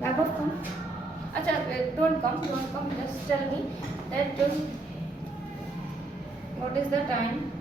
Raghav, come. Acha, don't come. Just tell me that what is the time?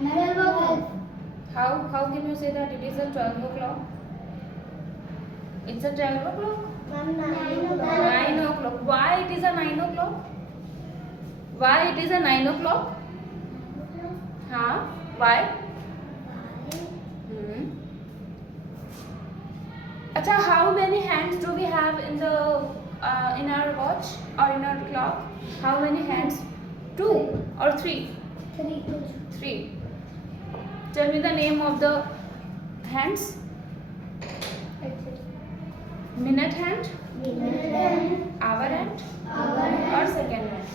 12 o'clock. How can you say that it is a 12 o'clock? It's a 12 o'clock. 9 o'clock. 9 o'clock. Why it is a 9 o'clock? Why it is a 9 o'clock? Huh? Why? Acha, how many hands do we have in our watch or in our clock? How many hands? 2 or 3? 3. Tell me the name of the hands. Minute hand, hour hand, or second hand.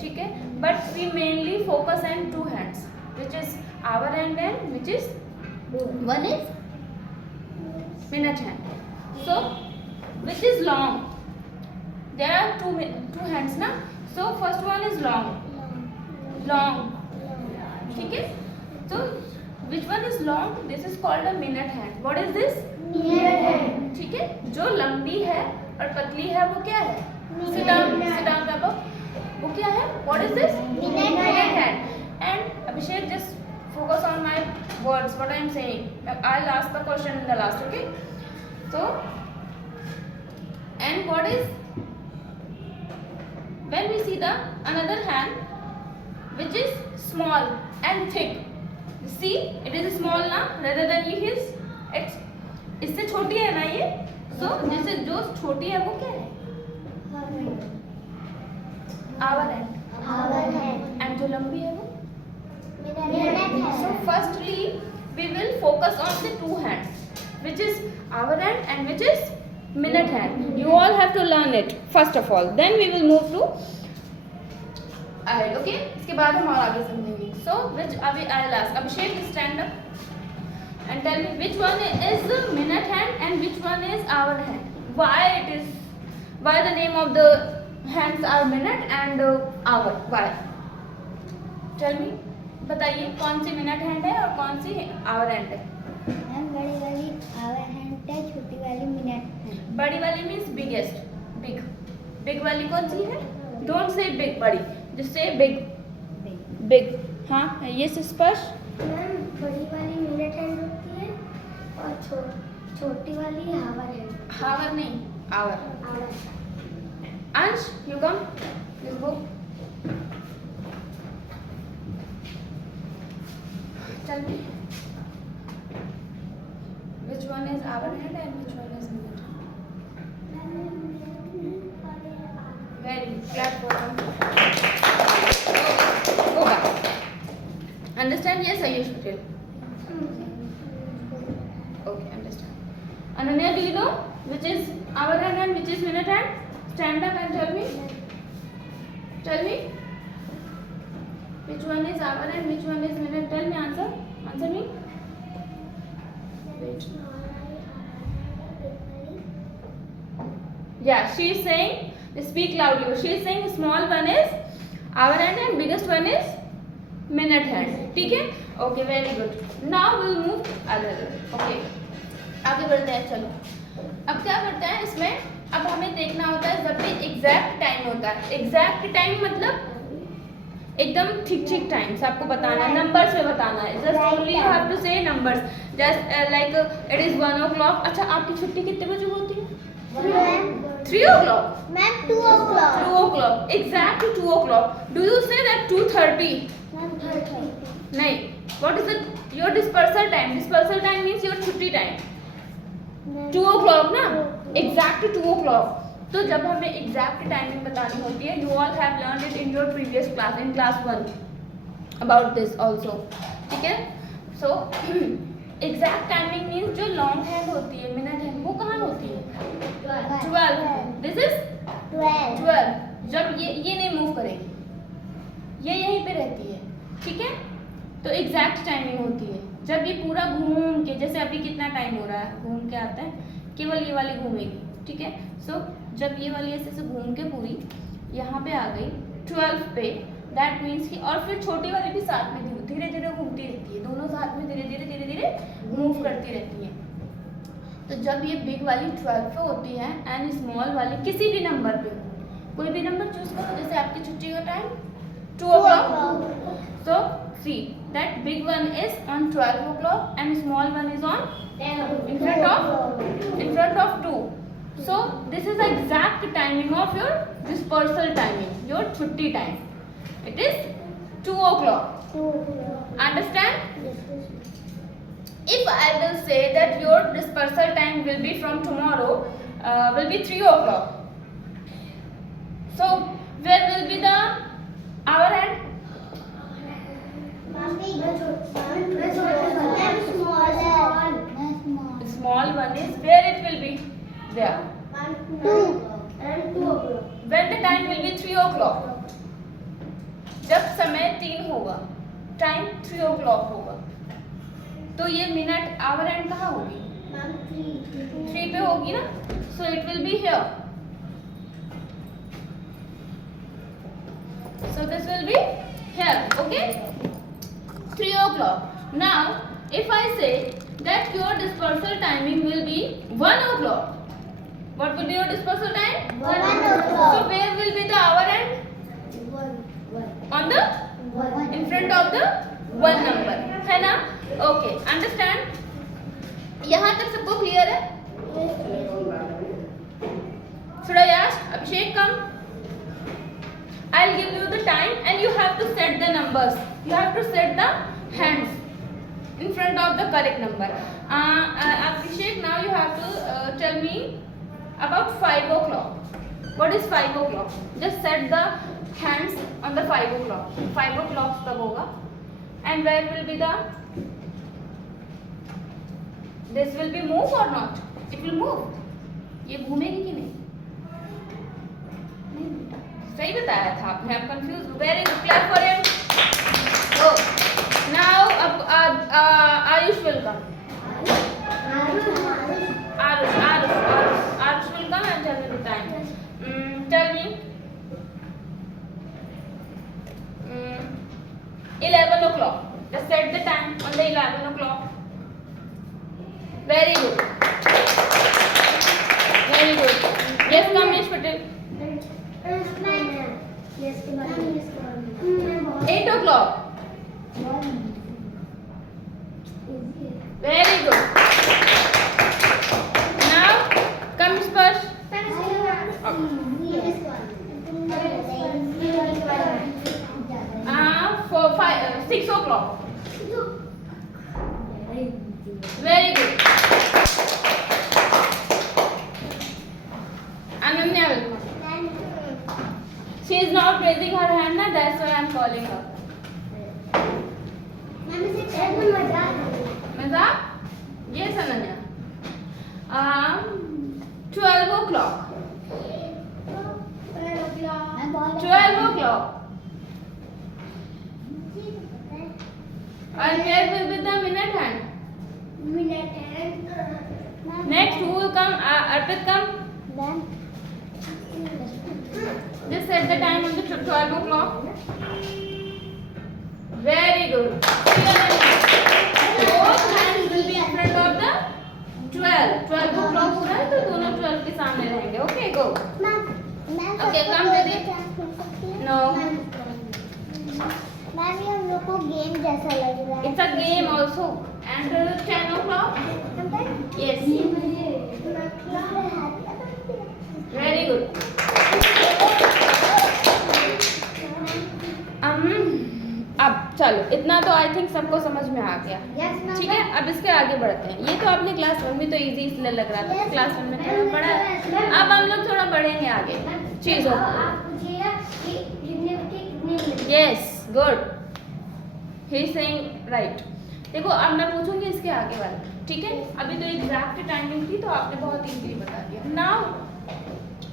ठीक है, but we mainly focus on 2 hands, which is hour hand and which is one is minute hand. So which is long? There are two hands ना, so first one is long. ठीक है, so which one is long? This is called a minute hand. What is this? Minute hand. ठीक है, जो लंबी है और पतली है वो क्या है? Sit down Raghav. वो क्या है? What is this? Minute hand. And Abhishek, just focus on my words, what I am saying. I'll ask the question in the last, okay? So, and what is? When we see the another hand, which is small and thick. See, it is small ना, rather than his. It's इससे छोटी है ना ये, so जैसे जो छोटी है वो क्या है? Hour hand. And जो लंबी है वो? Minute hand. So firstly we will focus on the 2 hands, which is hour hand and which is minute hand. You all have to learn it first of all. Then we will move to ahead. Okay? इसके बाद हम और आगे समझेंगे. So which I'll ask Abhishek, stand up and tell me which one is the minute hand and which one is hour hand. Why the name of the hands are minute and hour? Why? Tell me. बताइए कौन सी minute hand है और कौन see our hand है? Ma'am बड़ी वाली our hand है, छोटी वाली मिनट है. बड़ी वाली मीन्स बिगेस्ट, बिग वाली कौन सी है? डोंट से बिग, बड़ी, जिससे बिग. हाँ, ये स्पष्ट. मैम बड़ी वाली मिनट हैंड होती है और छोटी वाली आवर हैंड. हावर नहीं, आवर. अंश, you come this book. Tell me which one is hour hand and which one is minute hand? Very good. Clap for them. Go back. Understand? Yes, Ayush Patel. Okay, understand. Ananya, do you know which is hour hand and which is minute hand? Stand up and tell me. Which one is hour and which one is minute? Tell me, answer me. Wait. Yeah, she is saying, speak loudly. She is saying small one is hour hand and biggest one is minute hand. ठीक है? Okay, very good. Now we'll move other. Okay. आगे बढ़ते हैं, चलो. अब क्या करते हैं इसमें? अब हमें देखना होता है जब भी एग्जैक्ट टाइम होता है. एग्जैक्ट टाइम मतलब एकदम ठीक टाइम आपको बताना है, नंबर्स में बताना है. Just only you have to say numbers. Just like it is 1 o'clock. अच्छा, आपकी छुट्टी कितने बजे होती है? 3 o'clock. Ma'am 2 o'clock. 2 o'clock. Exact 2 o'clock. Do you say that 2:30? Ma'am 30. नहीं. What is your dispersal time? Dispersal time means your छुट्टी time. 2 o'clock ना? Exact 2 o'clock. तो जब हमें एग्जैक्ट टाइमिंग बतानी होती है, you all have learn it in your previous class, in class 1 about this also. ठीक है? सो एग्जैक्ट टाइमिंग मीन्स जो लॉन्ग हैंड होती है, मिनट हैंड, वो कहाँ होती है? 12. This is 12. जब ये नहीं मूव करेगी, ये यहीं पे रहती है. ठीक है? तो एग्जैक्ट टाइमिंग होती है जब ये पूरा घूम के, जैसे अभी कितना टाइम हो रहा है, घूम के आता है, केवल ये वाली घूमेगी. ठीक है? सो जब ये वाली ऐसे घूम के पूरी यहाँ पे आ गई 12 पे, दैट मीन्स कि, और फिर छोटी वाली भी साथ में धीरे धीरे घूमती रहती है, दोनों साथ में धीरे धीरे मूव करती रहती हैं। तो जब ये बिग वाली 12 पे होती है एंड स्मॉल वाली किसी भी नंबर पे, कोई भी नंबर चूज करो, जैसे आपकी छुट्टी का time 2 o'clock, so see that big one is on 12 o'clock and small one is on in front of 2. So this is the exact timing of your dispersal timing, your chutti time. It is 2 o'clock. Understand? If I will say that your dispersal time will be from tomorrow, will be 3 o'clock. So where will be the hour end? Small one is where it will be there. When the time will be 3 o'clock. जब समय 3 होगा, time 3 o'clock होगा, तो ये minute our and कहाँ होगी? 3 पे होगी ना, so it will be here. So this will be here, okay? 3 o'clock. Now, if I say that your dispersal timing will be 1 o'clock, what will be your dispersal time? 1 o'clock. So where will be the hour end? On the in front of the 1 number, है ना? Okay, understand? यहाँ तक सबको clear है? Should I ask? Abhishek, come. I'll give you the time and you have to set the numbers. You have to set the hands in front of the correct number. Abhishek, now you have to tell me about 5 o'clock. What is 5 o'clock? Just set the hands on the 5 o'clock. 5 o'clock तब होगा. And where will be the? This will be move or not? It will move. ये घूमेगी कि नहीं? सही बताया था आपने, आप कंफ्यूज हो। Very good, clap for him. So now Ayush will come. Arush will come and tell me the time. Tell me. 11 o'clock. Just set the time on the 11 o'clock. Very good. Very good. Yes, Kamesh Patel. 8 o'clock. Very good. Now, come Sparsh. For 6 o'clock. Very good. Ananya will come. She is not raising her hand, na, that's why I am calling her. Mazak? Yes, Ananya. 12 o'clock. 12 o'clock. And where will be the minute hand? Next, who will come? Arpit, come. Just set the time on the 12 o'clock. Very good. Both hands will be in front of the 12. 12 o'clock हो रहा है तो दोनों 12 के सामने रहेंगे. Okay, go. Okay, come with it. No. Ma'am ये हम लोग को गेम जैसा लग रहा है. It's a game also. And 10 o'clock. Yes. Very good. अब चलो, इतना तो आई थिंक सबको समझ में आ गया. ठीक है, अब इसके आगे बढ़ते हैं. ये तो आपने क्लास 1 में तो इजी इसलिए लग रहा था, क्लास 1 में थोड़ा पढ़ा है. अब हम लोग थोड़ा बढ़ेंगे आगे चीज़ों को. Yes, good. He is saying right. देखो, अब मैं पूछूंगी इसके आगे वाला. ठीक है, अभी तो एग्जैक्ट टाइमिंग थी तो आपने बहुत इजीली बता दिया. Now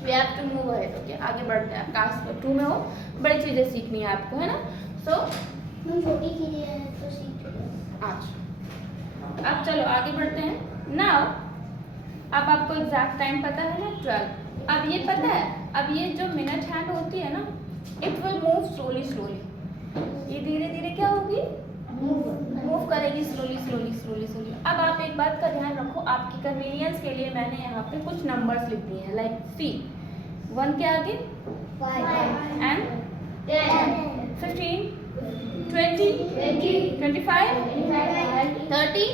we have to move ahead. Okay, आगे बढ़ते हैं. क्लास 2 में हो, बड़ी चीज़ें सीखनी है आपको, है ना. सो छोटी चीजें तो सीख चुके. अच्छा, अब चलो आगे बढ़ते हैं. नाउ अब आपको एग्जैक्ट टाइम पता है ना, 12. अब ये पता है, अब ये जो मिनट हैंड होती है ना, इट विल मूव स्लोली. ये धीरे धीरे क्या होगी? मूव करेगी स्लोली स्लोली स्लोली स्लोली। अब आप एक बात का ध्यान रखो, आपकी कन्वीनियंस के लिए मैंने यहाँ पे कुछ नंबर्स लिख दिए हैं, लाइक सी 1 के आगे and 15 20 25 30 35 40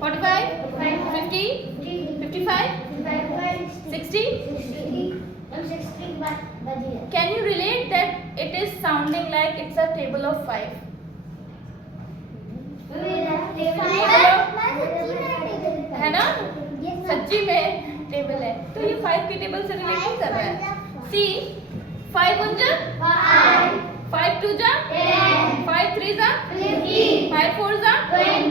45 50 55 60। Can you relate that it is sounding like it's a table of 5? है ना, सच्ची में टेबल है, तो ये 5 के टेबल से रिलेट नहीं कर रहा है। सी 5 1 जा 5 2 जा 5 3 जा 5 4 जा 5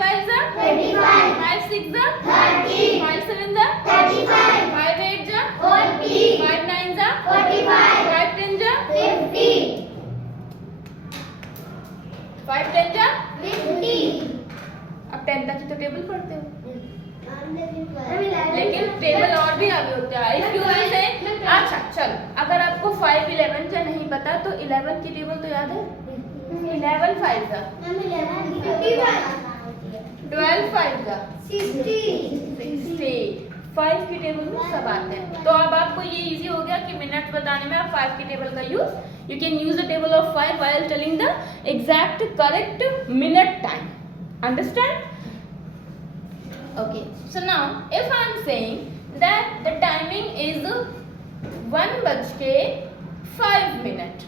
5 जा 5 6 जा 5 7 जा 5 8 जा 5 9 जा 5 10 जा 5 10 जा। अब 10 तक तो टेबल पढ़ते हो, लेकिन टेबल और भी आगे होते हैं। क्यों ऐसे? अच्छा चल, अगर आपको 5 11 का नहीं पता तो 11 की टेबल तो याद है, 11 5 का 12 5 का 60। 5 की टेबल में सब आते हैं। तो अब आपको ये इजी हो गया कि मिनट बताने में आप 5 की टेबल का use, you can use the table of 5 while telling the exact correct minute time. Understand? Okay, so now if I am saying that the timing is 1:05 minute,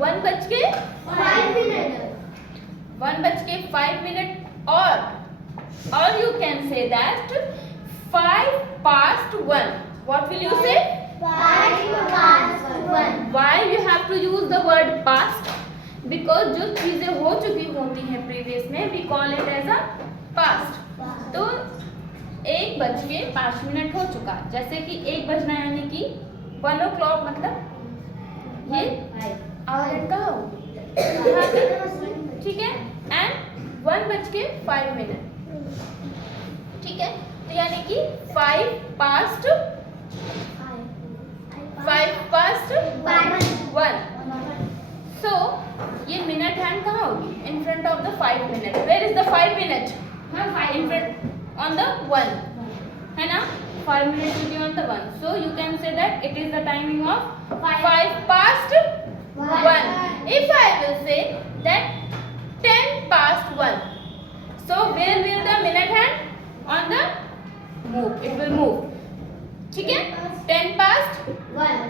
1:05 minute, or you can say that 5 past 1. What will you say? Why you have to use the word past? Because जो चीजें हो चुकी होती हैं previous में, we call it as a past. तो 1:05 हो चुका, जैसे कि 1 बजना यानी कि 1 o'clock, मतलब ये आवर का होगी, ठीक है, एंड 1:05। ठीक है, तो यानी कि 5 past 1। So ये मिनट हैंड कहाँ होगी? In front of the 5 minute. Where is the 5 minute? In front on the 1, है ना? 5 minute will be on the 1. So you can say that it is the timing of 5 past 1. If I will say that 10 past 1, so where will the minute hand? On the move, it will move. ठीक है? 10 past 1.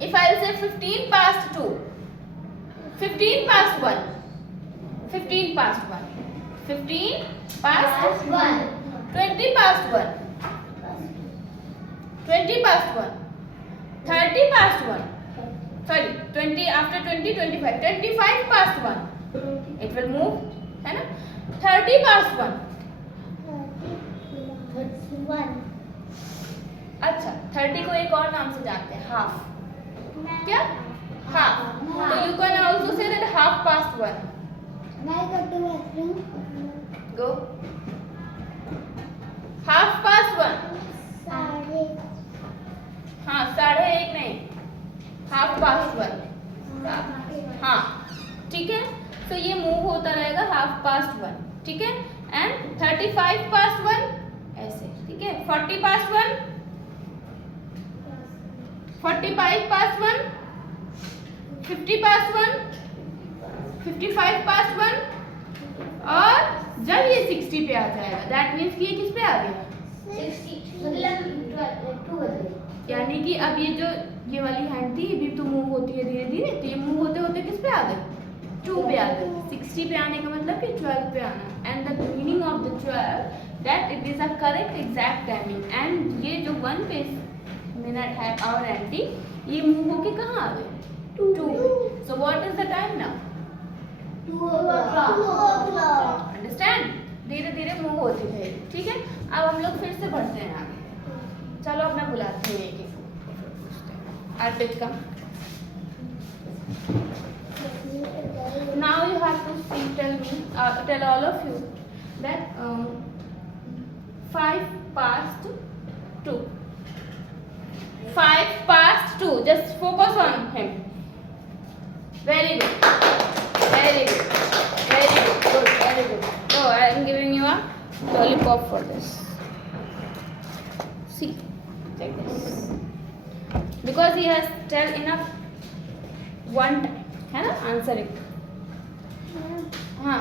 If I will say 15 past 2, 15 past 1, 15 past 1, 15 past 1, 20 past 1, 20 past 1, 30 past 1, sorry 20 after 20 25, 25 past 1, it will move, है ना? 30 past 1, अच्छा 30 को एक और नाम से जानते हैं, हाफ। क्या? हाफ। तो you can also say that half past 1. Go. Half past 1. हाँ, 1:30 नहीं, half past 1. हाँ, ठीक है, तो ये मूव होता रहेगा half past 1, ठीक है, एंड 35 past 1 ऐसे, ठीक है, 40 past 1, 45 past 1, 50 past 1, 55 past 1, और जब ये 60 पे आ जाएगा, दैट मीन्स कि ये किस पे आ गया? 60, यानी कि अब ये जो ये वाली हैंड थी, ये भी तो मूव होती है धीरे धीरे, तो ये मूव होते होते किस पे आ गई? 2 पे आ गई। 60 पे आने का मतलब कि 12 पे आना, and the meaning of the 12 that it is a correct exact timing, and ये जो 1 पे मिनट है आवर एंटी, ये मूव होके कहाँ आ गए? 2। So what is the time now? 2 o'clock. Understand? धीरे धीरे मूव होती है, ठीक है। अब हम लोग फिर से बढ़ते हैं आगे। चलो अब मैं बुलाती हूँ एक अर्पित का। Now you have to see, tell all of you that 5 past 2. 5 past 2. Just focus on him. Very good. Very good. Very good. Good. Very good. So I am giving you a lollipop for this. See, take this. Because he has tell enough one time, है ना? Answer it. हाँ.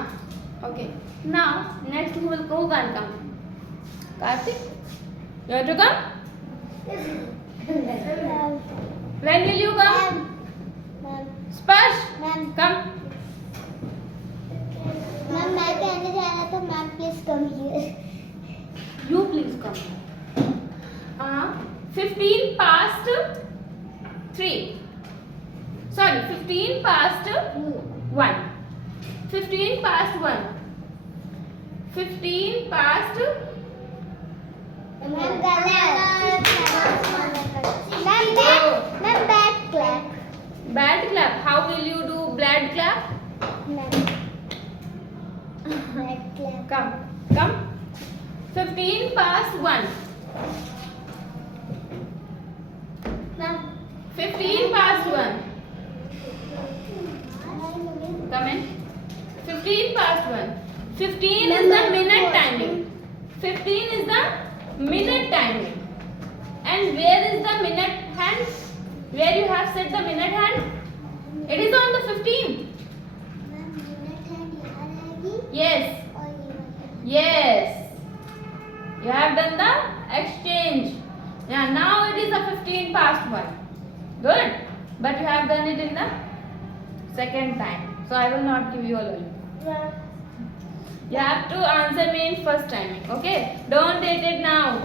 Okay. Now next who can come? Karthik, you have to come. When will you come? Sparsh, come. Ma'am मैं कहने जा रहा था ma'am please come here. You please come. 15 past 3. Sorry, 15 past 1. 15 past 1. 15 past. Ma'am गलत. Ma'am bad clap. Bad clap. How will you do bad clap? Ma'am bad clap. Come, come. 15 past 1. Ma'am 15 past 1. Come in. 15 past 1. 15 is the minute timing. 15 is the minute timing. And where is the minute hand? Where you have set the minute hand? It is on the 15. Ma'am minute hand यहाँ रहेगी Yes. और ये वाला. Yes. You have done the exchange. Yeah, now it is a 15 past 1. Good. But you have done it in the second time. So I will not give you a lollipop. You have to answer me in first timing. Okay? Don't date it now.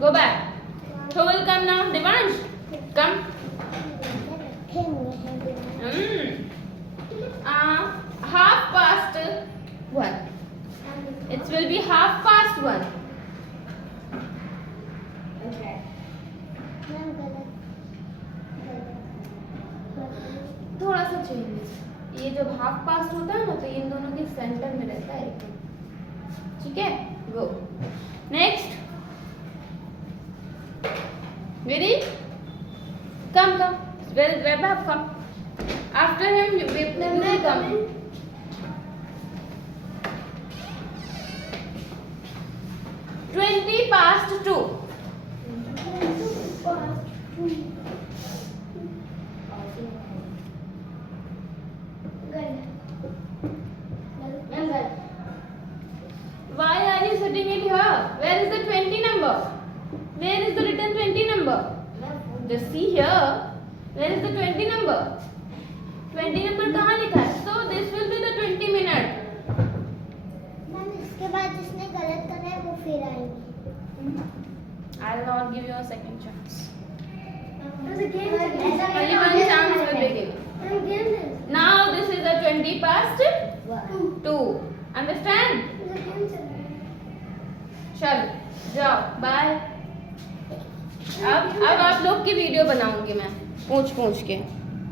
Go back. Who will come now? Devansh. Come. Half past 1. It will be half past 1. Ma'am गलत. थोड़ा सा change. ये जब half past होता है ना तो ये इन दोनों के सेंटर में रहता है एकदम. ठीक है? गो. Next. Ready? Come, come. Where have come? After him, you will come. 20 past 2. Why are you sitting it here? Where is the 20 number? Where is the written 20 number? Just see here. Where is the 20 number? 20 number कहाँ लिखा है? So this will be the 20 minute. Ma'am इसके बाद जिसने गलत करा है वो फिर आएगी. I will not give you a second chance. Only Only one chance will be given. Now this is the 20 past 2. Understand? चलो जाओ बाय. अब आप लोग की वीडियो बनाऊंगी मैं पूछ के.